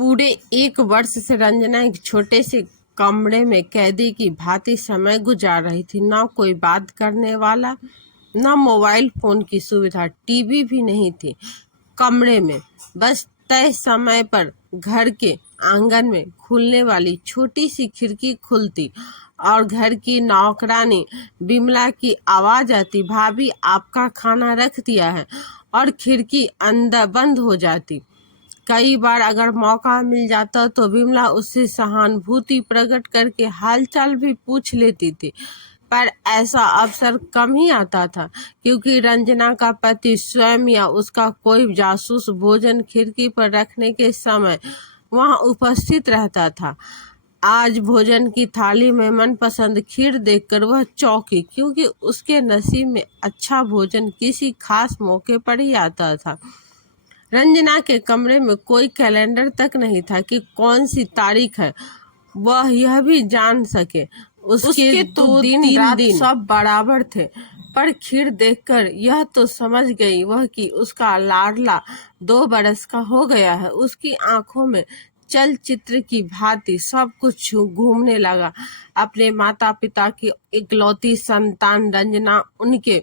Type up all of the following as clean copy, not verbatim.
पूरे 1 वर्ष से रंजना एक छोटे से कमरे में कैदी की भांति समय गुजार रही थी। न कोई बात करने वाला, न मोबाइल फोन की सुविधा, टीवी भी नहीं थी कमरे में। बस तय समय पर घर के आंगन में खुलने वाली छोटी सी खिड़की खुलती और घर की नौकरानी बिमला की आवाज आती, भाभी आपका खाना रख दिया है, और खिड़की अंदर बंद हो जाती। कई बार अगर मौका मिल जाता तो बिमला उससे सहानुभूति प्रकट करके हालचाल भी पूछ लेती थी, पर ऐसा अवसर कम ही आता था, क्योंकि रंजना का पति स्वयं या उसका कोई जासूस भोजन खिड़की पर रखने के समय वहां उपस्थित रहता था। आज भोजन की थाली में मनपसंद खीर देखकर वह चौंकी, क्योंकि उसके नसीब में अच्छा भोजन किसी खास मौके पर ही आता था। रंजना के कमरे में कोई कैलेंडर तक नहीं था कि कौन सी तारीख है, वह यह भी जान सके। उसके तो दिन रात सब बराबर थे, पर खीर देखकर यह तो समझ गई वह कि उसका लाडला 2 बरस का हो गया है। उसकी आंखों में चलचित्र की भांति सब कुछ घूमने लगा। अपने माता पिता की इकलौती संतान रंजना उनके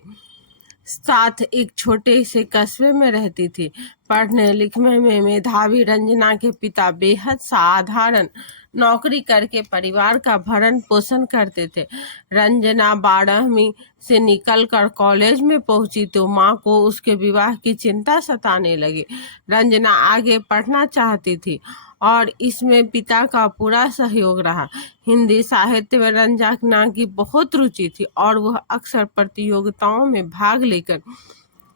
साथ एक छोटे से कस्बे में रहती थी। पढ़ने लिखने में मेधावी रंजना के पिता बेहद साधारण नौकरी करके परिवार का भरण पोषण करते थे। रंजना 12वीं से निकलकर कॉलेज में पहुंची तो माँ को उसके विवाह की चिंता सताने लगी। रंजना आगे पढ़ना चाहती थी और इसमें पिता का पूरा सहयोग रहा। हिंदी साहित्य में रंजना की बहुत रुचि थी और वह अक्सर प्रतियोगिताओं में भाग लेकर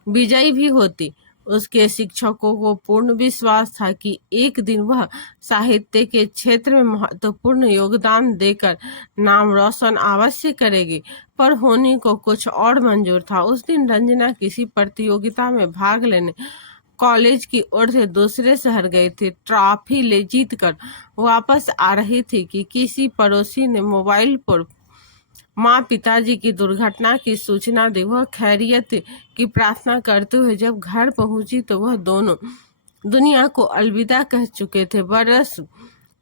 विजयी भी होती। उसके शिक्षकों को पूर्ण विश्वास था कि एक दिन वह साहित्य के क्षेत्र में महत्वपूर्ण योगदान देकर नाम रोशन अवश्य करेगी, पर होने को कुछ और मंजूर था। उस दिन रंजना किसी प्रतियोगिता में भाग लेने कॉलेज की ओर से दूसरे शहर गई थी। ट्रॉफी ले जीत कर वापस आ रही थी कि किसी पड़ोसी ने मोबाइल पर माँ पिताजी की दुर्घटना की सूचना दी। वह खैरियत की प्रार्थना करते हुए जब घर पहुंची तो वह दोनों दुनिया को अलविदा कह चुके थे। बरस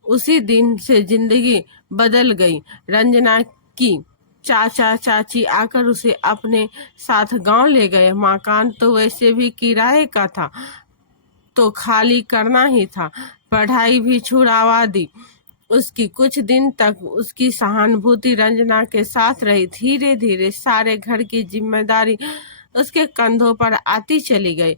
उसी दिन से जिंदगी बदल गई। रंजना की चाचा चाची आकर उसे अपने साथ गांव ले गए। मकान तो वैसे भी किराए का था, तो खाली करना ही था। पढ़ाई भी छुड़ावा दी उसकी। कुछ दिन तक उसकी सहानुभूति रंजना के साथ रही। धीरे धीरे सारे घर की जिम्मेदारी उसके कंधों पर आती चली गई,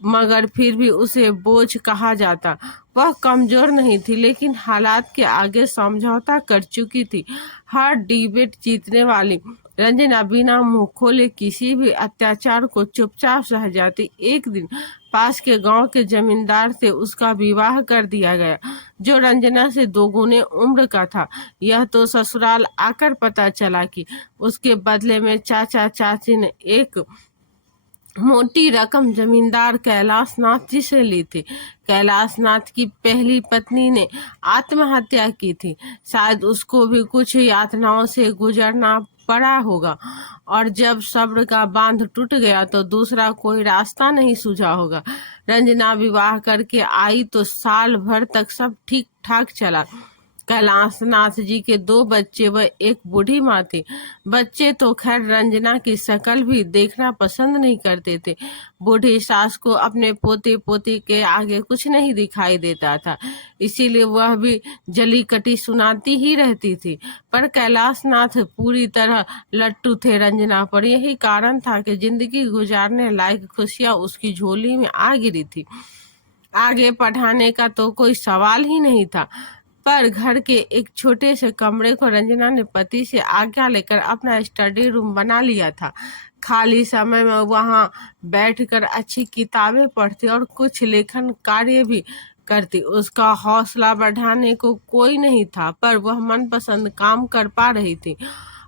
मगर फिर भी उसे बोझ कहा जाता। वह कमजोर नहीं थी, लेकिन हालात के आगे समझौता कर चुकी थी। हर डिबेट जीतने वाली रंजना बिना मुंह खोले किसी भी अत्याचार को चुपचाप सह जाती। एक दिन पास के गांव के जमींदार से उसका विवाह कर दिया गया, जो रंजना से 2 गुने उम्र का था। यह तो ससुराल आकर पता चला कि उसके बदले में चाचा चाची ने एक मोटी रकम जमींदार कैलाश नाथ जी से ली थी। कैलाश नाथ की पहली पत्नी ने आत्महत्या की थी। शायद उसको भी कुछ यातनाओं से गुजरना पड़ा होगा, और जब सब्र का बांध टूट गया तो दूसरा कोई रास्ता नहीं सूझा होगा। रंजना विवाह करके आई तो साल भर तक सब ठीक ठाक चला। कैलाश नाथ जी के 2 बच्चे व एक बूढ़ी माँ थी। बच्चे तो खैर रंजना की शक्ल भी देखना पसंद नहीं करते थे। बूढ़ी सास को अपने पोते पोती के आगे कुछ नहीं दिखाई देता था, इसीलिए वह भी जली कटी सुनाती ही रहती थी। पर कैलाश नाथ पूरी तरह लट्टू थे रंजना पर। यही कारण था कि जिंदगी गुजारने लायक खुशियां उसकी झोली में आ गिरी थी। आगे पढ़ाने का तो कोई सवाल ही नहीं था, पर घर के एक छोटे से कमरे को रंजना ने पति से आज्ञा लेकर अपना स्टडी रूम बना लिया था। खाली समय में वहां बैठकर अच्छी किताबें पढ़ती और कुछ लेखन कार्य भी करती। उसका हौसला बढ़ाने को कोई नहीं था, पर वह मनपसंद काम कर पा रही थी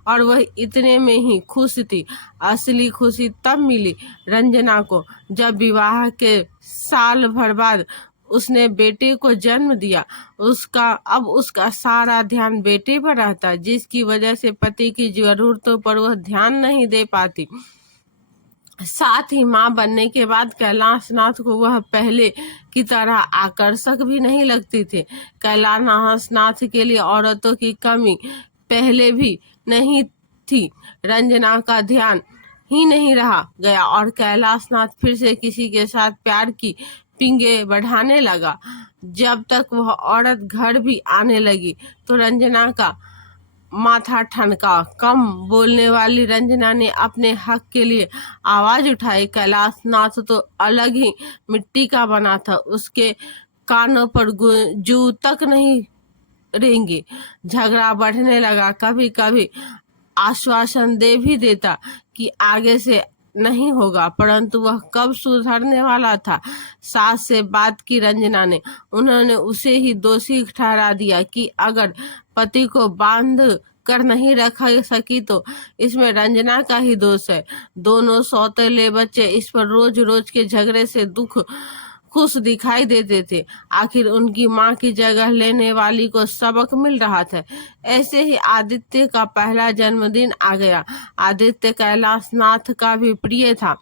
और वह इतने में ही खुश थी। असली खुशी तब मिली रंजना को जब विवाह के साल भर बाद उसने बेटे को जन्म दिया। उसका सारा ध्यान बेटे पर रहता, जिसकी वजह से पति की जरूरतों पर वह ध्यान नहीं दे पाती। साथ ही मां बनने के बाद कैलाश नाथ को वह पहले की तरह आकर्षक भी नहीं लगती थी। कैलाश नाथ के लिए औरतों की कमी पहले भी नहीं थी। रंजना का ध्यान ही नहीं रहा गया और कैलाश नाथ फिर से किसी के साथ प्यार की पिंगे बढ़ाने लगा। जब तक वह औरत घर भी आने लगी तो रंजना का माथा ठनका। कम बोलने वाली रंजना ने अपने हक के लिए आवाज उठाई। कैलाश नाथ तो अलग ही मिट्टी का बना था, उसके कानों पर जू तक नहीं रेंगे। झगड़ा बढ़ने लगा। कभी कभी आश्वासन दे भी देता कि आगे से नहीं होगा, परंतु वह कब सुधरने वाला था। सास से बात की रंजना ने। उन्होंने उसे ही दोषी ठहरा दिया कि अगर पति को बांध कर नहीं रख सकी तो इसमें रंजना का ही दोष है। दोनों सौतेले बच्चे इस पर रोज रोज के झगड़े से खुश दिखाई देते थे। आखिर उनकी माँ की जगह लेने वाली को सबक मिल रहा था। ऐसे ही आदित्य का पहला जन्मदिन आ गया। आदित्य कैलाश नाथ का भी प्रिय था।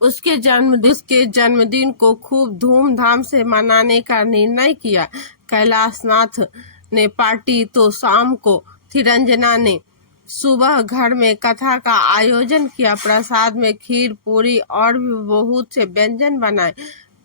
उसके जन्मदिन को खूब धूमधाम से मनाने का निर्णय किया। कैलाश नाथ ने पार्टी तो शाम को थी। रंजना ने सुबह घर में कथा का आयोजन किया। प्रसाद में खीर, पूरी और भी बहुत से व्यंजन बनाए।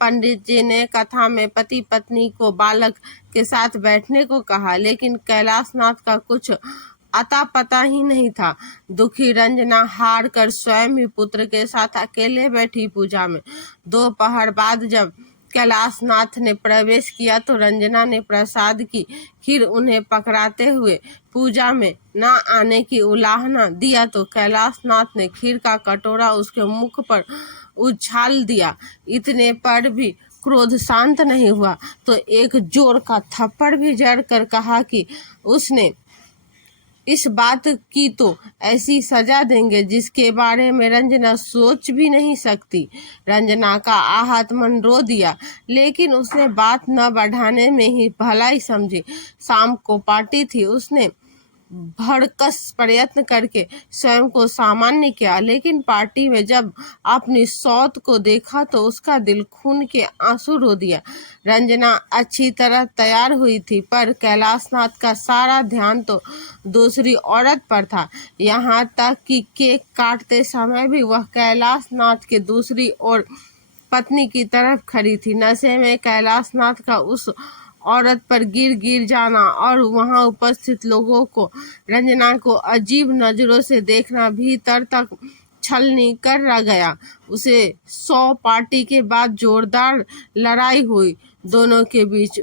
पंडित जी ने कथा में पति पत्नी को बालक के साथ बैठने को कहा, लेकिन कैलाश नाथ का कुछ अता पता ही नहीं था। दुखी रंजना हार कर स्वयं ही पुत्र के साथ अकेले बैठी पूजा में। दोपहर बाद जब कैलाश नाथ ने प्रवेश किया तो रंजना ने प्रसाद की खीर उन्हें पकड़ाते हुए पूजा में न आने की उलाहना दिया तो कैलाश नाथ ने खीर का कटोरा उसके मुख पर उछाल दिया। इतने पर भी क्रोध शांत नहीं हुआ तो एक जोर का थप्पड़ भी जड़ कर कहा कि उसने इस बात की तो ऐसी सजा देंगे जिसके बारे में रंजना सोच भी नहीं सकती। रंजना का आहत मन रो दिया, लेकिन उसने बात न बढ़ाने में ही भलाई समझी। शाम को पार्टी थी। उसने भड़कस प्रयत्न करके स्वयं को सामान्य किया, लेकिन पार्टी में जब अपनी सौत को देखा तो उसका दिल खून के आंसू रो दिया। रंजना अच्छी तरह तैयार हुई थी, पर कैलाश नाथ का सारा ध्यान तो दूसरी औरत पर था। यहाँ तक कि केक काटते समय भी वह कैलाश नाथ के दूसरी ओर पत्नी की तरफ खड़ी थी। नशे में कैलाश नाथ का उस औरत पर गिर जाना और वहां उपस्थित लोगों को रंजना को अजीब नजरों से देखना भीतर तक छलनी कर गया। उसे 100 पार्टी के बाद जोरदार लड़ाई हुई। दोनों के बीच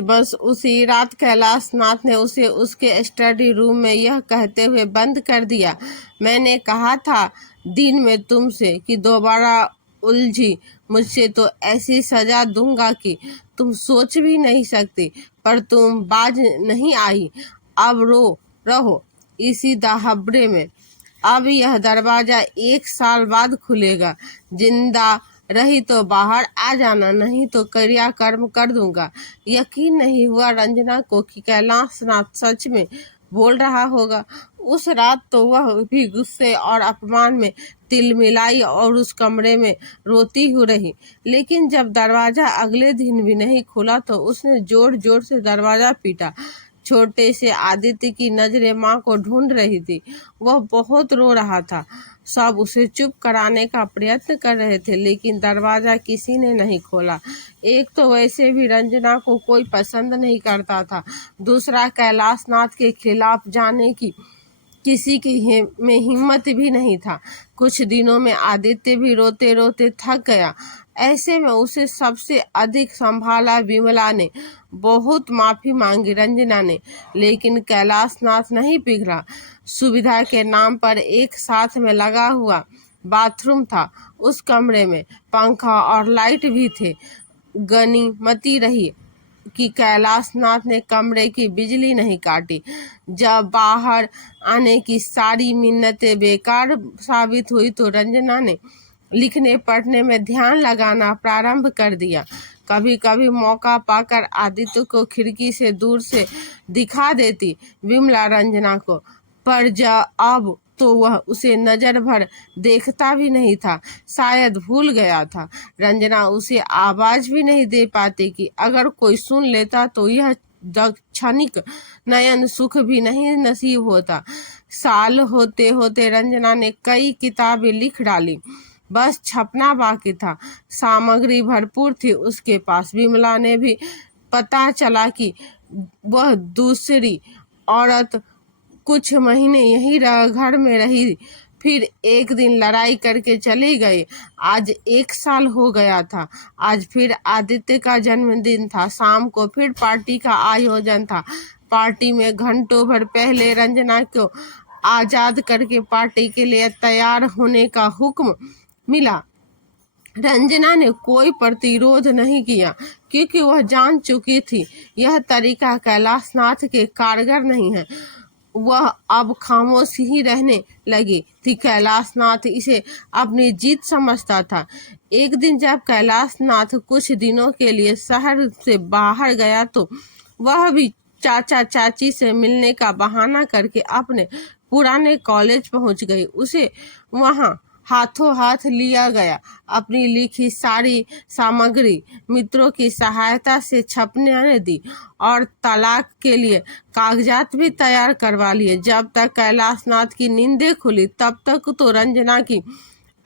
बस उसी रात कैलाश नाथ ने उसे उसके स्टडी रूम में यह कहते हुए बंद कर दिया, मैंने कहा था दिन में तुमसे कि दोबारा उलझी मुझसे तो ऐसी सजा दूंगा कि तुम सोच भी नहीं सकती, पर तुम बाज नहीं आई। अब रहो इसी दहाबड़े में। अब यह दरवाजा 1 साल बाद खुलेगा। जिंदा रही तो बाहर आ जाना, नहीं तो क्रियाकर्म कर दूंगा। यकीन नहीं हुआ रंजना को कि कैलाश नाथ सच में बोल रहा होगा। उस रात तो वह भी गुस्से और अपमान में तिलमिलाई और उस कमरे में रोती हुई रही। लेकिन जब दरवाजा अगले दिन भी नहीं खुला तो उसने जोर जोर से दरवाजा पीटा। छोटे से आदित्य की नजरें माँ को ढूंढ रही थी। वह बहुत रो रहा था। सब उसे चुप कराने का प्रयत्न कर रहे थे, लेकिन दरवाजा किसी ने नहीं खोला। एक तो वैसे भी रंजना को कोई पसंद नहीं करता था, दूसरा कैलाश नाथ के खिलाफ जाने की किसी की में हिम्मत भी नहीं था। कुछ दिनों में आदित्य भी रोते रोते थक गया। ऐसे में उसे सबसे अधिक संभाला विमला ने। बहुत माफी मांगी रंजना ने, लेकिन कैलाश नाथ नहीं पिघला। सुविधा के नाम पर एक साथ में लगा हुआ बाथरूम था। उस कमरे में पंखा और लाइट भी थे। गनीमती रही कि कैलाश नाथ ने कमरे की बिजली नहीं काटी। जब बाहर आने की सारी मिन्नतें बेकार साबित हुई तो रंजना ने लिखने पढ़ने में ध्यान लगाना प्रारंभ कर दिया। कभी कभी मौका पाकर आदित्य को खिड़की से दूर से दिखा देती विमला रंजना को, पर अब तो वह उसे नजर भर देखता भी नहीं था, शायद भूल गया था। रंजना उसे आवाज भी नहीं दे पाती कि अगर कोई सुन लेता तो यह क्षणिक नयन सुख भी नहीं नसीब होता। साल होते होते रंजना ने कई किताबें लिख डाली, बस छपना बाकी था। सामग्री भरपूर थी उसके पास। विमला ने भी पता चला कि वह दूसरी औरत कुछ महीने यही घर में रही, फिर एक दिन लड़ाई करके चली गई। आज 1 साल हो गया था। आज फिर आदित्य का जन्मदिन था। शाम को फिर पार्टी का आयोजन था। पार्टी में घंटों भर पहले रंजना को आजाद करके पार्टी के लिए तैयार होने का हुक्म मिला। रंजना ने कोई प्रतिरोध नहीं किया, क्योंकि वह जान चुकी थी यह तरीका कैलाशनाथ के कारगर नहीं है। वह अब खामोश ही रहने लगी थी। कैलाशनाथ इसे अपनी जीत समझता था। एक दिन जब कैलाशनाथ कुछ दिनों के लिए शहर से बाहर गया तो वह भी चाचा चाची से मिलने का बहाना करके अपने पुराने कॉलेज पहुंच गई। उसे वहां हाथों हाथ लिया गया। अपनी लिखी सारी सामग्री मित्रों की सहायता से छपने दी और तलाक के लिए कागजात भी तैयार करवा लिए। जब तक कैलाशनाथ की नींदें खुली तब तक तो रंजना की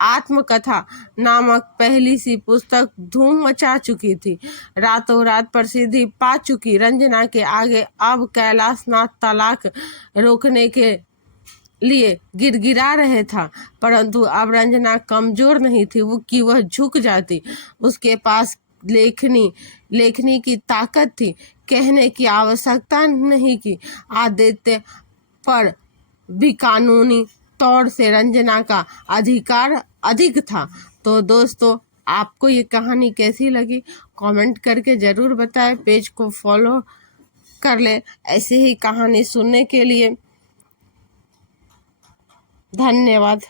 आत्मकथा नामक पहली सी पुस्तक धूम मचा चुकी थी। रातों रात प्रसिद्धि पा चुकी रंजना के आगे अब कैलाशनाथ तलाक रोकने के लिए गिड़गिड़ा रहे था, परंतु अब रंजना कमजोर नहीं थी कि वह झुक जाती। उसके पास लेखनी की ताकत थी, कहने की आवश्यकता नहीं की। आदित्य पर भी कानूनी तौर से रंजना का अधिकार अधिक था। तो दोस्तों, आपको ये कहानी कैसी लगी कमेंट करके जरूर बताएं। पेज को फॉलो कर ले ऐसे ही कहानी सुनने के लिए। धन्यवाद।